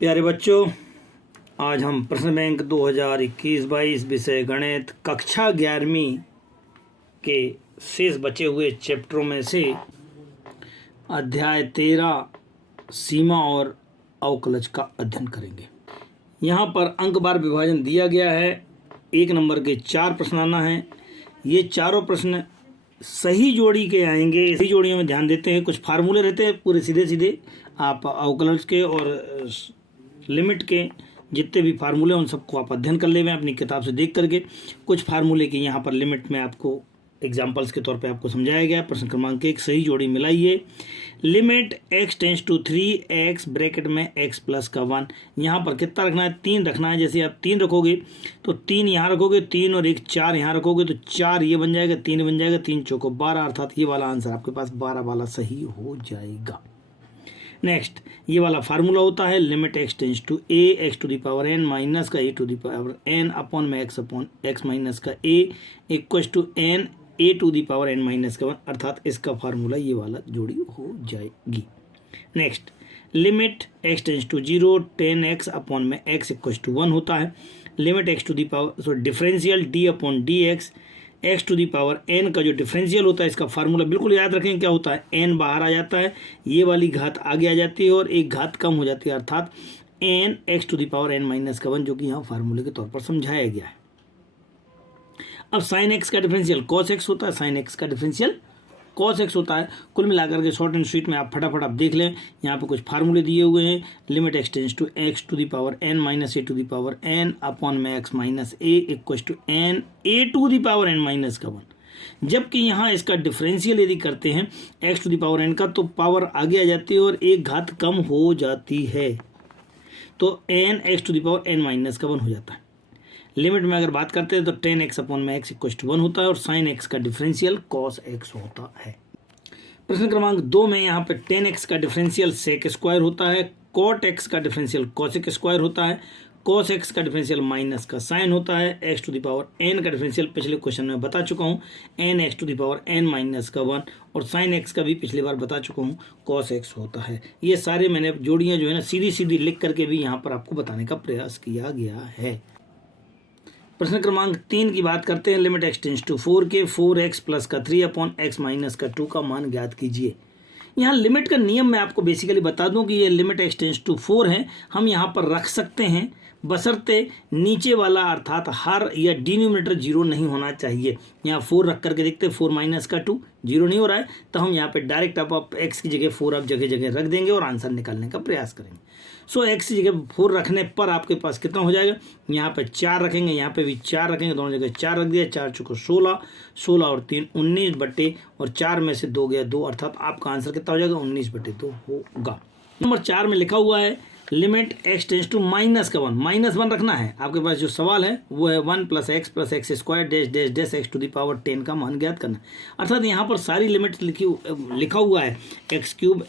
प्यारे बच्चों, आज हम प्रश्न बैंक 2021-22 विषय गणित कक्षा 11वीं के शेष बचे हुए चैप्टरों में से अध्याय 13 सीमा और अवकलज का अध्ययन करेंगे। यहाँ पर अंक बार विभाजन दिया गया है। 1 नंबर के 4 प्रश्न आना है। ये चारों प्रश्न सही जोड़ी के आएंगे। सही जोड़ियों में ध्यान देते हैं। कुछ फार्मूले रहते हैं पूरे सीधे सीधे, आप अवकलज के और लिमिट के जितने भी फार्मूले उन सबको आप अध्ययन कर लेंगे अपनी किताब से देख करके। कुछ फार्मूले की यहाँ पर लिमिट में आपको एग्जाम्पल्स के तौर पे आपको समझाया गया। प्रश्न क्रमांक 1 सही जोड़ी मिलाइए। Limit x tends to 3x bracket में x प्लस का 1। यहाँ पर कितना रखना है? 3 रखना है। जैसे आप 3 रखोगे तो 3 यहाँ रखोगे, 3 और 1 4 यहाँ रखोगे तो 4 ये बन जाएगा, 3 बन जाएगा, 3 चौको 12, अर्थात ये वाला आंसर आपके पास 12 वाला सही हो जाएगा। नेक्स्ट, ये वाला फार्मूला होता है limit x tends to a x to the power n minus का a to the power n upon में x माइनस का a equal to n a to the power n minus का 1, अर्थात इसका फार्मूला ये वाला जोड़ी हो जाएगी। Next, limit x tends to 0 10x upon में x इक्वल टू 1 होता है। Limit x to the power differential d upon dx x to the power n का जो डिफरेंशियल होता है इसका फार्मूला बिल्कुल याद रखें। क्या होता है? n बाहर आ जाता है, ये वाली घात आगे आ जाती है और एक घात कम हो जाती है, अर्थात n x to the power n minus का 1, जो कि यहाँ फार्मूले के तौर पर समझाया गया है। अब साइन x का डिफरेंशियल cos x होता है। साइन x का डिफरेंशियल cos x होता है। कुल मिलाकर के शॉर्ट एंड स्वीट में आप फटाफट आप देख लें। यहाँ पे कुछ फार्मूले दिए हुए हैं। Limit x tends to x to the power n minus a to the power n upon में x minus a equal to n a to the power n minus का 1। जबकि यहाँ इसका डिफरेंशियल यदि करते हैं x to the power n का तो पावर आगे आ जाती है और एक घात कम हो जाती है, तो n x to the power n minus का 1 हो जाता है। लिमिट में अगर बात करते हैं तो 10x अपॉन में x इक्वल टू 1 होता है और साइन x का डिफरेंशियल cos x होता है। प्रश्न क्रमांक 2 में यहाँ पे 10x का डिफरेंशियल sec स्क्वायर होता है, cot x का डिफरेंशियल cosec स्क्वायर होता है, cos x का डिफरेंशियल माइनस का साइन होता है, x to the power n का डिफरेंशियल पिछले क्वेश्चन में बता चुका हूँ n x to the power n minus का 1, और साइन x का भी पिछली बार बता चुका हूँ cos x होता है। ये सारे मैंने जोड़ियाँ जो है ना सीधी सीधी लिख करके भी यहाँ पर आपको बताने का प्रयास किया गया है। प्रश्न क्रमांक 3 की बात करते हैं। लिमिट x टेंस टू 4 के 4x प्लस का 3 अपॉन x माइनस का 2 का मान ज्ञात कीजिए। यहाँ लिमिट का नियम मैं आपको बेसिकली बता दूं कि ये लिमिट x टेंस टू 4 है, हम यहाँ पर रख सकते हैं बशर्ते नीचे वाला अर्थात हर या डिनोमिनेटर 0 नहीं होना चाहिए। यहाँ 4 रख करके देखते हैं, 4 माइनस का 2 0 नहीं हो रहा है तो हम यहाँ पे डायरेक्ट आप x की जगह 4 आप जगह जगह रख देंगे और आंसर निकालने का प्रयास करेंगे। सो x की जगह 4 रखने पर आपके पास कितना हो जाएगा? यहाँ पे 4 रखेंगे, यहाँ पे भी 4 रखेंगे, दोनों जगह 4 रख दिया, 4 चौको 16, 16 और 3 19 बटे और 4 में से 2 गया 2, अर्थात आपका आंसर कितना हो जाएगा? 19 बटे 2 होगा। नंबर 4 में लिखा हुआ है limit x tends to minus का 1, माइनस 1 रखना है। आपके पास जो सवाल है वो है 1 plus x square dash dash dash x to the power 10 का मान ज्ञात करना। अर्थात यहाँ पर सारी लिमिट लिखा हुआ है। एक्स क्यूब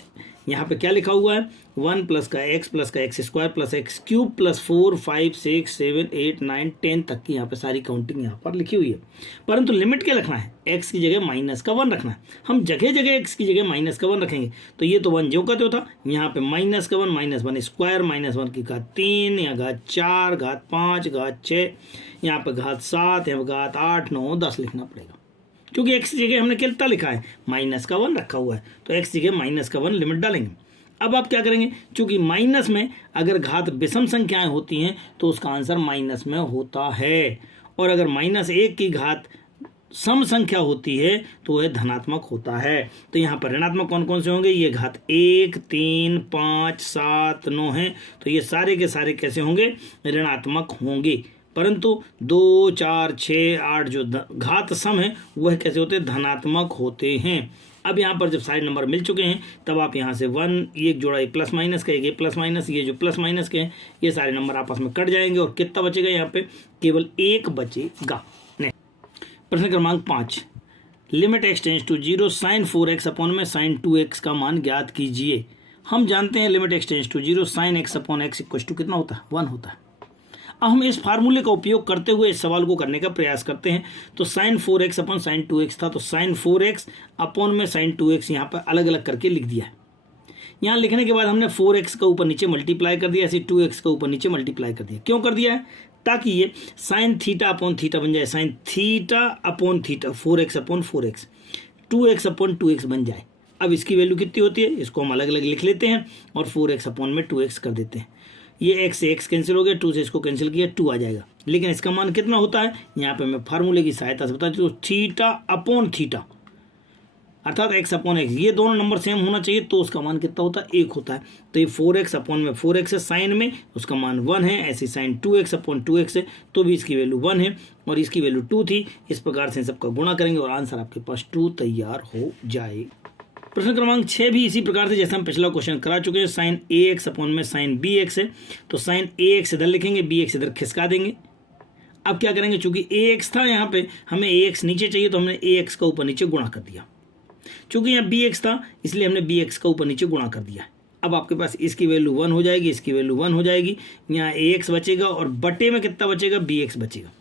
यहाँ पे क्या लिखा हुआ है? 1 प्लस का x square plus x cube plus 4 5 6 7 8 9 10 तक की यहाँ पे सारी काउंटिंग यहाँ पर लिखी हुई है। परंतु लिमिट क्या रखना है? x की जगह माइनस का 1 रखना है। हम जगह जगह x की जगह माइनस का 1 रखेंगे तो ये तो 1 जो का तो था, यहाँ पे माइनस का 1 माइनस 1 स्क्वायर माइनस 1 की घात 3, यहाँ घात 4, घात 5, घात 6, यहाँ पे घात 7, यहाँ पे घात 8 9 10 लिखना पड़ेगा, क्योंकि x की जगह हमने कितना लिखा है? माइनस का 1 रखा हुआ है, तो x की जगह माइनस का 1 लिमिट डालेंगे। अब आप क्या करेंगे? क्योंकि माइनस में अगर घात विषम संख्याएं होती हैं तो उसका आंसर माइनस में होता है, और अगर -1 की घात सम संख्या होती है तो वह धनात्मक होता है। तो यहाँ पर ऋणात्मक कौन कौन से होंगे? ये घात 1 3 5 7 9 है, तो ये सारे के सारे कैसे होंगे? ऋणात्मक होंगे। परंतु 2 4 6 8 जो घात सम है वह कैसे होते हैं? धनात्मक होते हैं। अब यहाँ पर जब सारे नंबर मिल चुके हैं तब आप यहाँ से 1 एक जोड़ा प्लस माइनस का, एक प्लस माइनस, ये जो प्लस माइनस के हैं ये सारे नंबर आपस में कट जाएंगे और कितना बचेगा? यहाँ पे केवल 1 बचेगा। प्रश्न क्रमांक 5 limit x tends to 0 sine 4x upon में साइन 2x का मान ज्ञात कीजिए। हम जानते हैं limit x tends to 0 sine x upon x equal to कितना होता है? 1 होता है। अब हम इस फार्मूले का उपयोग करते हुए इस सवाल को करने का प्रयास करते हैं। तो sign 4x upon sine 2x था, तो साइन 4x अपॉन में साइन 2x यहाँ पर अलग अलग करके लिख दिया है। यहाँ लिखने के बाद हमने 4x का ऊपर नीचे मल्टीप्लाई कर दिया, ऐसे 2x का ऊपर नीचे मल्टीप्लाई कर दिया। क्यों कर दिया है? ताकि ये साइन थीटा अपॉन थीटा बन जाए, sine theta upon theta 4x upon 4x 2x upon 2x बन जाए। अब इसकी वैल्यू कितनी होती है, इसको हम अलग अलग लिख लेते हैं और 4x अपॉन में 2x कर देते हैं। ये x से x कैंसिल हो गया, 2 से इसको कैंसिल किया, 2 आ जाएगा। लेकिन इसका मान कितना होता है, यहाँ पे मैं फार्मूले की सहायता से बता दूँ, थीटा अपॉन थीटा अर्थात x अपॉन x, ये दोनों नंबर सेम होना चाहिए तो उसका मान कितना होता है, 1 होता है। तो ये 4x अपॉन में 4x है, साइन में उसका मान 1 है। ऐसे साइन 2x अपॉन 2x है तो भी इसकी वैल्यू 1 है और इसकी वैल्यू 2 थी। इस प्रकार से सबका गुणा करेंगे और आंसर आपके पास 2 तैयार हो जाए। प्रश्न क्रमांक 6 भी इसी प्रकार से जैसे हम पिछला क्वेश्चन करा चुके हैं। साइन ax अपॉन में साइन bx है, तो साइन ax इधर लिखेंगे, bx इधर खिसका देंगे। अब क्या करेंगे, चूंकि ax था यहाँ पे, हमें ax नीचे चाहिए तो हमने ax का ऊपर नीचे गुणा कर दिया। चूंकि यहाँ bx था इसलिए हमने bx का ऊपर नीचे गुणा कर दिया। अब आपके पास इसकी वैल्यू 1 हो जाएगी, इसकी वैल्यू 1 हो जाएगी, यहाँ ax बचेगा और बटे में कितना बचेगा, bx बचेगा।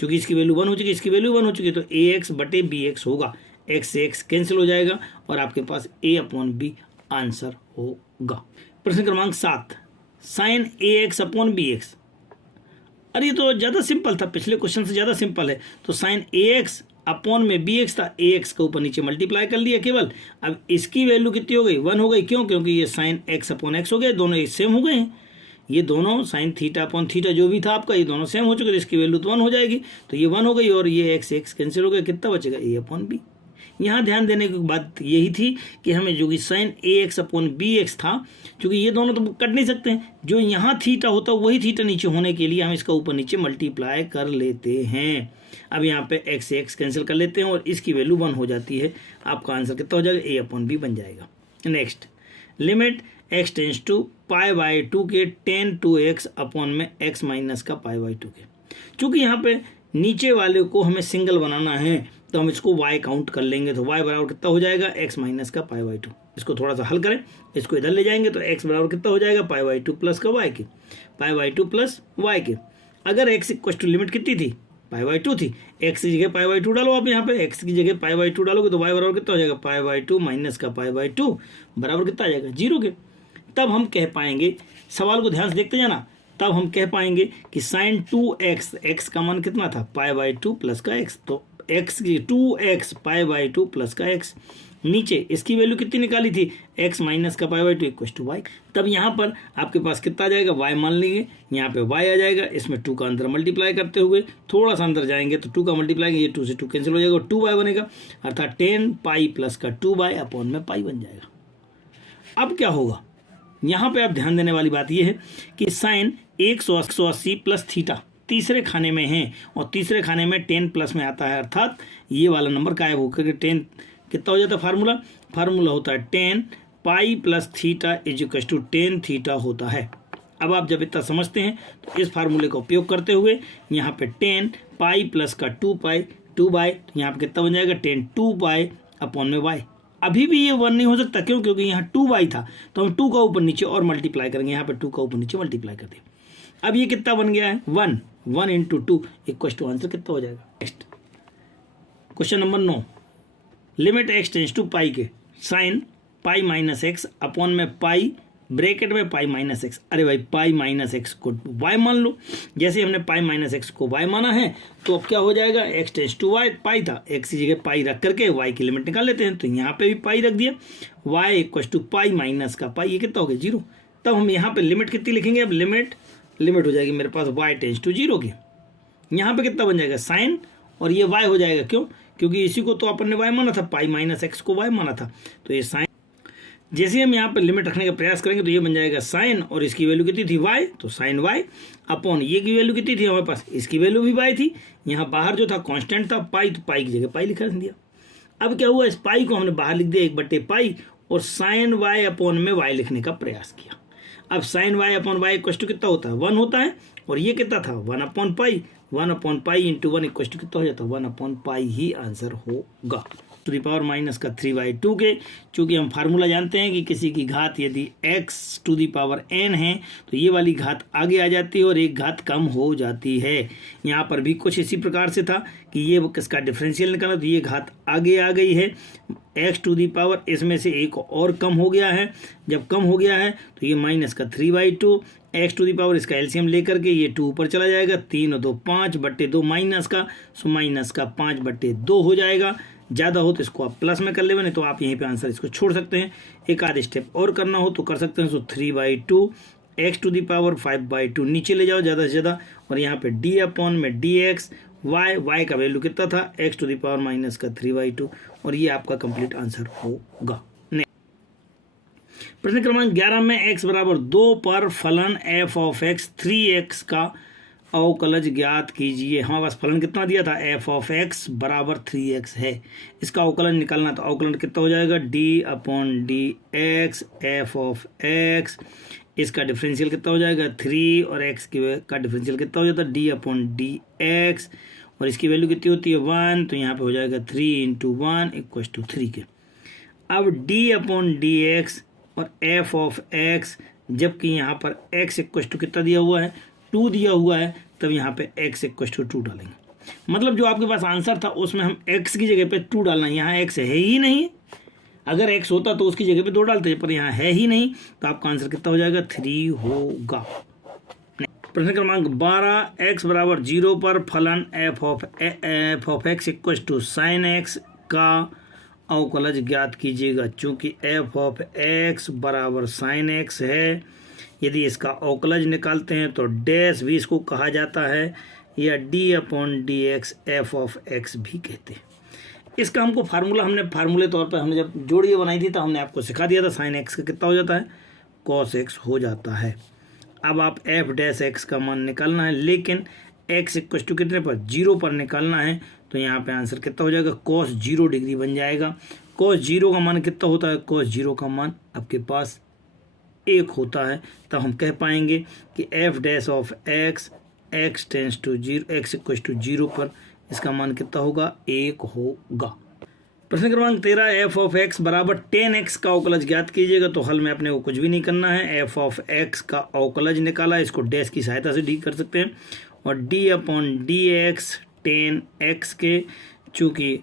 चूंकि इसकी वैल्यू 1 हो चुकी है, इसकी वैल्यू 1 हो चुकी है, तो ax बटे bx होगा, x से x कैंसिल हो जाएगा और आपके पास a अपॉन b आंसर होगा। प्रश्न क्रमांक 7, साइन ax अपॉन bx। अरे ये तो ज़्यादा सिंपल था, पिछले क्वेश्चन से ज़्यादा सिंपल है। तो साइन ax अपॉन में bx था, ax का ऊपर नीचे मल्टीप्लाई कर लिया केवल। अब इसकी वैल्यू कितनी हो गई, 1 हो गई। क्यों? क्योंकि ये साइन x अपॉन x हो गए, दोनों एक सेम हो गए हैं। ये दोनों साइन थीटा अपॉन थीटा जो भी था आपका, ये दोनों सेम हो चुके, तो इसकी वैल्यू तो 1 हो जाएगी। तो ये 1 हो गई और ये x कैंसिल हो गया, कितना बचेगा, a अपॉन b। यहाँ ध्यान देने की बात यही थी कि हमें जो कि साइन ax अपॉन bx था, क्योंकि ये दोनों तो कट नहीं सकते हैं, जो यहाँ थीटा होता है वही थीटा नीचे होने के लिए हम इसका ऊपर नीचे मल्टीप्लाई कर लेते हैं। अब यहाँ पे x से x कैंसिल कर लेते हैं और इसकी वैल्यू 1 हो जाती है। आपका आंसर कितना हो जाएगा, a अपॉन b बन जाएगा। Next, limit x tends to pi by 2 के टेन टू x अपॉन में x माइनस का पाई बाई 2 के। चूँकि यहाँ पे नीचे वाले को हमें सिंगल बनाना है तो हम इसको y काउंट कर लेंगे, तो y बराबर कितना हो जाएगा, x माइनस का पाई बाई 2। इसको थोड़ा सा हल करें, इसको इधर ले जाएंगे तो x बराबर कितना हो जाएगा, पाई बाई 2 प्लस का y के, पाई बाई 2 प्लस y के। अगर x इक्वल टू लिमिट कितनी थी, पाई बाई 2 थी, x की जगह पाई बाई 2 डालो। आप यहाँ पे x की जगह पाई बाई 2 डालोगे तो y बराबर कितना हो जाएगा, पाई बाई 2 माइनस का पाई बाई 2 बराबर कितना आ जाएगा, 0 के। तब हम कह पाएंगे, सवाल को ध्यान से देखते जाना, तब हम कह पाएंगे कि साइन 2x, x का मान कितना था, पाई बाई 2 प्लस का x, तो x की 2x पाई बाई 2 प्लस का x। नीचे इसकी वैल्यू कितनी निकाली थी, x माइनस का pi by 2 equal to y। तब यहाँ पर आपके पास कितना आ जाएगा, y मान लेंगे, यहाँ पे y आ जाएगा, इसमें 2 का अंदर मल्टीप्लाई करते हुए थोड़ा सा अंदर जाएंगे तो 2 का मल्टीप्लाई, ये 2 से 2 कैंसिल हो जाएगा और 2y बनेगा, अर्थात 10 पाई प्लस का 2y अपॉन में पाई बन जाएगा। अब क्या होगा, यहाँ पे आप ध्यान देने वाली बात यह है कि साइन 180 प्लस थीटा तीसरे खाने में है और तीसरे खाने में 10 प्लस में आता है, अर्थात ये वाला नंबर गायब होकर के 10 कितना हो जाता है, फार्मूला होता है 10 pi plus theta is equal to 10 theta होता है। अब आप जब इतना समझते हैं तो इस फार्मूले का उपयोग करते हुए यहाँ पे 10 पाई प्लस का 2 पाई 2 बाई, यहाँ पे कितना बन जाएगा, 10 2 पाई अपॉन में y। अभी भी ये 1 नहीं हो सकता, क्यों? क्योंकि यहाँ 2y था, तो हम 2 का ऊपर नीचे और मल्टीप्लाई करेंगे, यहाँ पे 2 का ऊपर नीचे मल्टीप्लाई कर दिया। अब ये कितना बन गया है, 1 इंटू 2 इक्वल टू आंसर कितना हो जाएगा। Next question number 9, limit x tends to pi के sine pi minus X upon में पाई ब्रैकेट में पाई माइनस एक्स। अरे भाई पाई माइनस एक्स को y मान लो, जैसे हमने पाई माइनस एक्स को y माना है तो अब क्या हो जाएगा, x टेंस टू y, पाई था, x की जगह पाई रख करके y की लिमिट निकाल लेते हैं, तो यहाँ पे भी पाई रख दिया, y equal to pi minus का पाई, ये कितना हो गया, 0। तब हम यहाँ पे लिमिट कितनी लिखेंगे, अब लिमिट हो जाएगी मेरे पास y टेंस टू 0 की। यहाँ पे कितना बन जाएगा, साइन और ये y हो जाएगा, क्यों? क्योंकि इसी को तो अपन ने y माना था, पाई माइनस एक्स को y माना था, तो ये साइन। जैसे हम यहाँ पर लिमिट रखने का प्रयास करेंगे तो ये बन जाएगा साइन और इसकी वैल्यू कितनी थी, y, तो साइन y अपॉन ये की वैल्यू कितनी थी हमारे पास, इसकी वैल्यू भी y थी। यहाँ बाहर जो था कांस्टेंट था पाई, तो पाई की जगह पाई लिखा दिया। अब क्या हुआ, इस पाई को हमने बाहर लिख दिया 1/पाई और साइन y अपॉन में y लिखने का प्रयास किया। अब sine y upon y equal to कितना होता है, 1 होता है, और ये कितना था, 1/पाई, 1/पाई इंटू 1 इक्वल टू कितना हो जाता है, 1/पाई ही आंसर होगा। टू द पावर माइनस का 3/2 के। चूँकि हम फार्मूला जानते हैं कि किसी की घात यदि x to the power n है तो ये वाली घात आगे आ जाती है और एक घात कम हो जाती है। यहाँ पर भी कुछ इसी प्रकार से था कि ये किसका डिफरेंशियल निकाला तो ये घात आगे आ गई है x टू दी पावर, इसमें से एक और कम हो गया है। जब कम हो गया है तो ये माइनस का 3/2 x टू दी पावर, इसका एलसीएम लेकर के ये 2 ऊपर चला जाएगा, 3 और 2 5/2 माइनस का, सो माइनस का 5/2 हो जाएगा। ज़्यादा हो तो इसको आप प्लस में कर लेंगे, नहीं तो आप यहीं पे आंसर इसको छोड़ सकते हैं। एक आध स्टेप और करना हो तो कर सकते हैं। सो 3/2 x टू दी पावर 5/2 नीचे ले जाओ ज़्यादा से ज़्यादा, और यहाँ पे d अपॉन में dx, y का वैल्यू कितना था x to the power minus का 3/2, और ये आपका कंप्लीट आंसर होगा। प्रश्न क्रमांक 11 में x बराबर 2 पर फलन f ऑफ x 3x का अवकलज ज्ञात कीजिए। हमारे पास फलन कितना दिया था, f ऑफ x बराबर 3x है। इसका अवकलन निकालना, तो अवकलन कितना हो जाएगा, d upon dx f of x। इसका डिफरेंशियल कितना हो जाएगा 3, और x का डिफरेंशियल कितना हो जाता है d अपॉन dx, और इसकी वैल्यू कितनी होती है 1, तो यहाँ पे हो जाएगा 3 × 1 = 3 के। अब d अपॉन dx और f ऑफ x, जबकि यहाँ पर x = कितना दिया हुआ है 2 दिया हुआ है, तब यहाँ पे x = 2 डालेंगे। मतलब जो आपके पास आंसर था उसमें हम x की जगह पे 2 डालना है। यहाँ x है ही नहीं, अगर x होता तो उसकी जगह पे 2 डालते, पर यहाँ है ही नहीं, तो आपका आंसर कितना हो जाएगा 3 होगा। प्रश्न क्रमांक 12, x बराबर 0 पर फलन f of x = sin x का अवकलज ज्ञात कीजिएगा। चूंकि f ऑफ x बराबर sin x है, यदि इसका अवकलज निकालते हैं तो डैश भी इसको कहा जाता है, या d upon dx f of x भी कहते हैं। इसका हमको फार्मूला फार्मूले तौर पर हमने जब जोड़िए बनाई थी तो हमने आपको सिखा दिया था। sin x का कितना हो जाता है, cos x हो जाता है। अब आप f डैश x का मान निकालना है, लेकिन x = कितने पर 0 पर निकालना है, तो यहाँ पे आंसर कितना हो जाएगा cos 0 डिग्री बन जाएगा। cos 0 का मान कितना होता है, cos 0 का मान आपके पास 1 होता है, तब हम कह पाएंगे कि f dash of x x tends to 0 x = 0 पर इसका मान कितना होगा 1 होगा। प्रश्न क्रमांक 13, f ऑफ x बराबर 10x का अवकलज ज्ञात कीजिएगा। तो हल में अपने को कुछ भी नहीं करना है, f ऑफ x का अवकलज निकाला, इसको डैश की सहायता से डी कर सकते हैं, और d अपॉन dx 10x के, चूँकि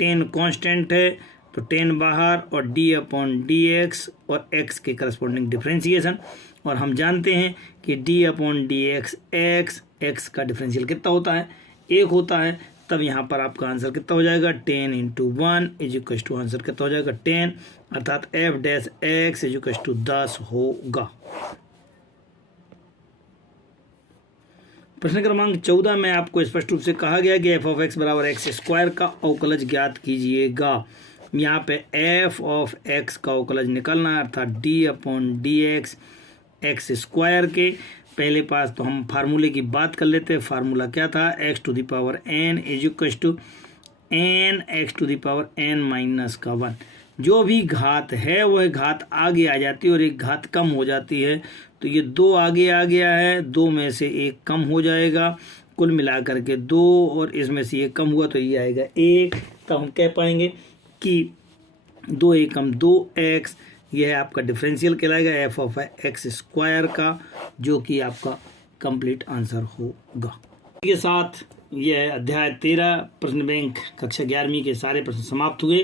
10 कांस्टेंट है तो 10 बाहर, और d अपॉन dx और x के करस्पॉन्डिंग डिफ्रेंशिएशन, और हम जानते हैं कि d अपॉन dx x का डिफरेंशियल कितना होता है 1 होता है, तब यहाँ पर आपका आंसर कितना हो जाएगा 10 × 1 = आंसर कितना हो जाएगा 10, अर्थात f डैश x = 10 होगा। प्रश्न क्रमांक 14 में आपको स्पष्ट रूप से कहा गया कि f ऑफ x बराबर x² का अवकलज ज्ञात कीजिएगा। यहाँ पे f ऑफ x का अवकलज निकालना है, अर्थात d अपॉन dx x² के। पहले पास तो हम फार्मूले की बात कर लेते हैं। फार्मूला क्या था, x to the power n = n x to the power n - 1। जो भी घात है वह घात आगे आ जाती है और एक घात कम हो जाती है, तो ये 2 आगे आ गया है, 2 में से 1 कम हो जाएगा, कुल मिलाकर के 2, और इसमें से 1 कम हुआ तो ये आएगा 1। तो हम कह पाएंगे कि 2 × 1 = 2x, यह आपका डिफरेंशियल कहलाएगा f ऑफ x² का, जो कि आपका कंप्लीट आंसर होगा। इसके साथ यह अध्याय 13 प्रश्न बैंक कक्षा 11वीं के सारे प्रश्न समाप्त हुए।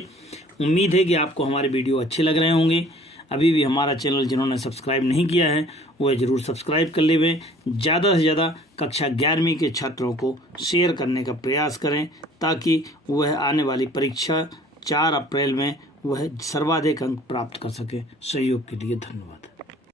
उम्मीद है कि आपको हमारे वीडियो अच्छे लग रहे होंगे। अभी भी हमारा चैनल जिन्होंने सब्सक्राइब नहीं किया है वह ज़रूर सब्सक्राइब कर लेवें। ज़्यादा से ज़्यादा कक्षा 11वीं के छात्रों को शेयर करने का प्रयास करें, ताकि वह आने वाली परीक्षा 4 अप्रैल में वह सर्वाधिक अंक प्राप्त कर सके। सहयोग के लिए धन्यवाद।